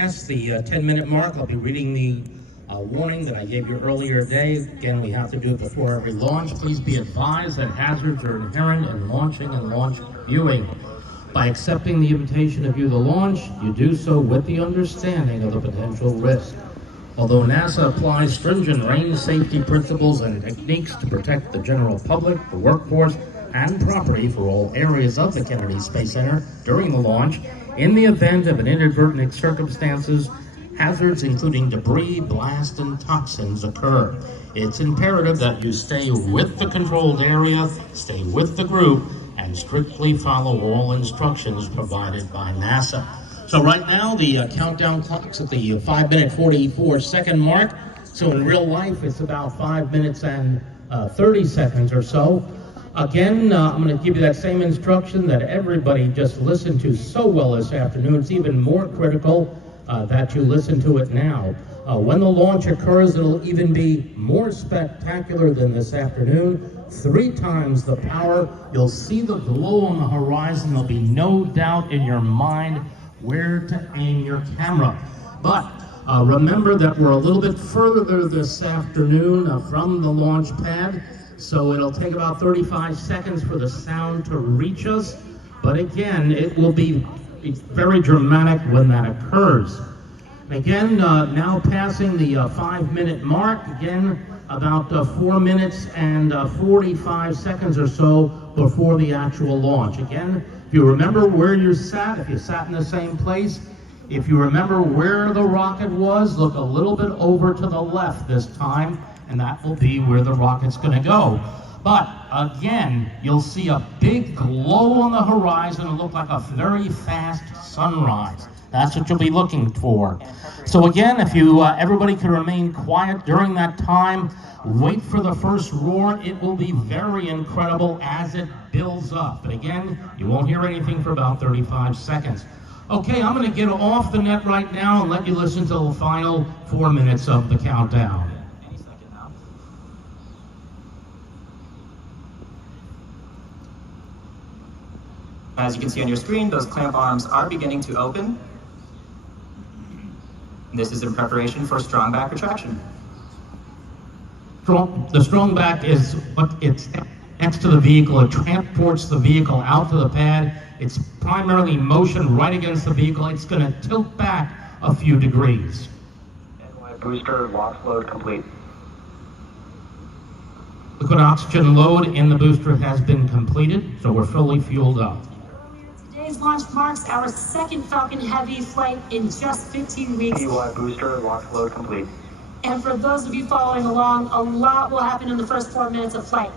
Past the 10-minute mark, I'll be reading the warning that I gave you earlier today. Again, we have to do it before every launch. Please be advised that hazards are inherent in launching and launch viewing. By accepting the invitation to view the launch, you do so with the understanding of the potential risk. Although NASA applies stringent range safety principles and techniques to protect the general public, the workforce, and property for all areas of the Kennedy Space Center during the launch, in the event of an inadvertent circumstances, hazards including debris, blast, and toxins occur. It's imperative that you stay with the controlled area, stay with the group, and strictly follow all instructions provided by NASA. So right now, the countdown clock's at the 5-minute 44-second mark. So in real life, it's about 5 minutes and 30 seconds or so. Again, I'm going to give you that same instruction that everybody just listened to so well this afternoon. It's even more critical that you listen to it now. When the launch occurs, it'll even be more spectacular than this afternoon. 3 times the power. You'll see the glow on the horizon. There'll be no doubt in your mind where to aim your camera. But remember that we're a little bit further this afternoon from the launch pad. So it'll take about 35 seconds for the sound to reach us. But again, it will be very dramatic when that occurs. Again, now passing the 5-minute mark. Again, about 4 minutes and 45 seconds or so before the actual launch. Again, if you remember where you sat, if you sat in the same place, if you remember where the rocket was, look a little bit over to the left this time, and that will be where the rocket's going to go. But again, you'll see a big glow on the horizon. It'll look like a very fast sunrise. That's what you'll be looking for. So again, if you everybody can remain quiet during that time, wait for the first roar. It will be very incredible as it builds up. But again, you won't hear anything for about 35 seconds. Okay, I'm going to get off the net right now and let you listen to the final 4 minutes of the countdown. As you can see on your screen, those clamp arms are beginning to open. This is in preparation for strong back retraction. The strong back is what it's next to the vehicle. It transports the vehicle out to the pad. It's primarily motion right against the vehicle. It's going to tilt back a few degrees. Booster lock load complete. Liquid oxygen load in the booster has been completed, so we're fully fueled up. Today's launch marks our second Falcon Heavy flight in just 15 weeks. PY booster lock load complete. And for those of you following along, a lot will happen in the first 4 minutes of flight.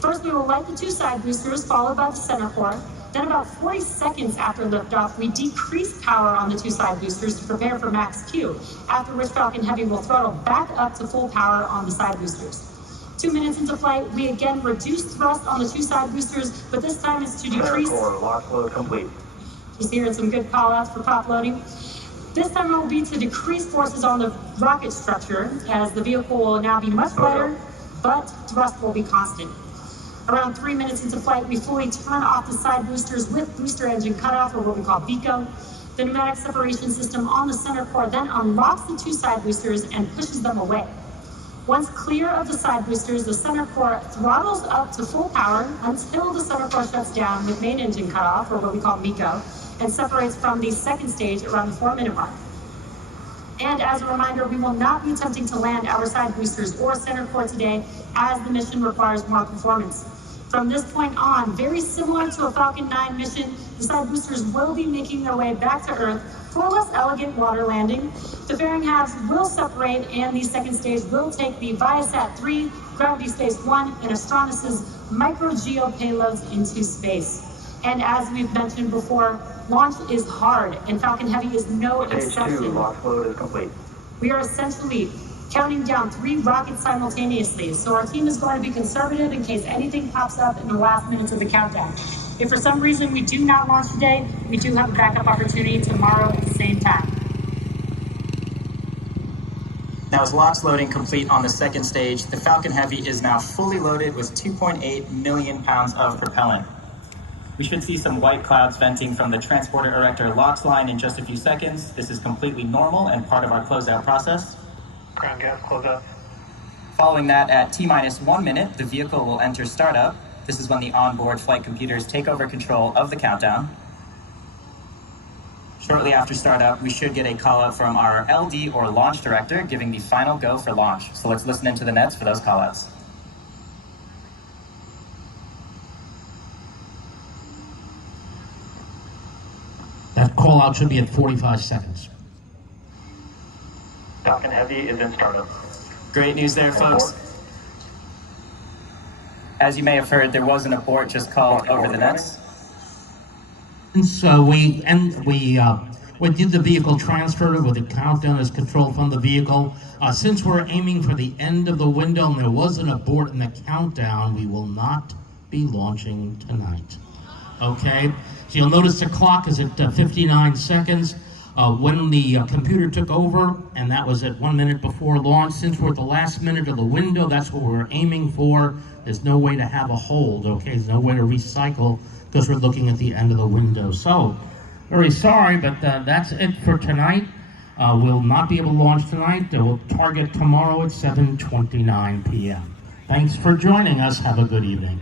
First, we will light the 2 side boosters, followed by the center core. Then about 40 seconds after liftoff, we decrease power on the 2 side boosters to prepare for max Q, after which Falcon Heavy will throttle back up to full power on the side boosters. 2 minutes into flight, we again reduce thrust on the 2 side boosters, but this time it's to decrease. Center core lock load complete. Just hearing some good call outs for pop loading. This time it will be to decrease forces on the rocket structure, as the vehicle will now be much lighter, but thrust will be constant. Around 3 minutes into flight, we fully turn off the side boosters with booster engine cutoff, or what we call BECO. The pneumatic separation system on the center core then unlocks the 2 side boosters and pushes them away. Once clear of the side boosters, the center core throttles up to full power until the center core shuts down with main engine cutoff, or what we call MECO, and separates from the second stage around the 4-minute mark. And as a reminder, we will not be attempting to land our side boosters or center core today, as the mission requires more performance. From this point on, very similar to a Falcon 9 mission, the side boosters will be making their way back to Earth for a less elegant water landing. The fairing halves will separate, and the second stage will take the Viasat-3, Gravity Space 1, and Astronos's micro-geo payloads into space. And as we've mentioned before, launch is hard, and Falcon Heavy is no exception. Stage 2 lock load is complete. We are essentially counting down 3 rockets simultaneously, so our team is going to be conservative in case anything pops up in the last minutes of the countdown. If for some reason we do not launch today, we do have a backup opportunity tomorrow at the same time. Now, as launch loading complete on the second stage, the Falcon Heavy is now fully loaded with 2.8 million pounds of propellant. We should see some white clouds venting from the transporter erector LOX line in just a few seconds. This is completely normal and part of our closeout process. Ground gas closeout. Following that, at T-minus 1 minute, the vehicle will enter startup. This is when the onboard flight computers take over control of the countdown. Shortly after startup, we should get a call out from our LD or launch director giving the final go for launch. So let's listen into the nets for those call outs. That call out should be at 45 seconds. Falcon Heavy is in startup. Great news there, folks. As you may have heard, there was an abort just called over the nets. And so we did the vehicle transfer with the countdown as controlled from the vehicle. Since we're aiming for the end of the window and there was an abort in the countdown, we will not be launching tonight. Okay, so you'll notice the clock is at 59 seconds. When the computer took over, and that was at 1 minute before launch. Since we're at the last minute of the window, that's what we're aiming for. There's no way to have a hold, okay? There's no way to recycle because we're looking at the end of the window. So, very sorry, but that's it for tonight. We'll not be able to launch tonight. We'll target tomorrow at 7:29 p.m. Thanks for joining us. Have a good evening.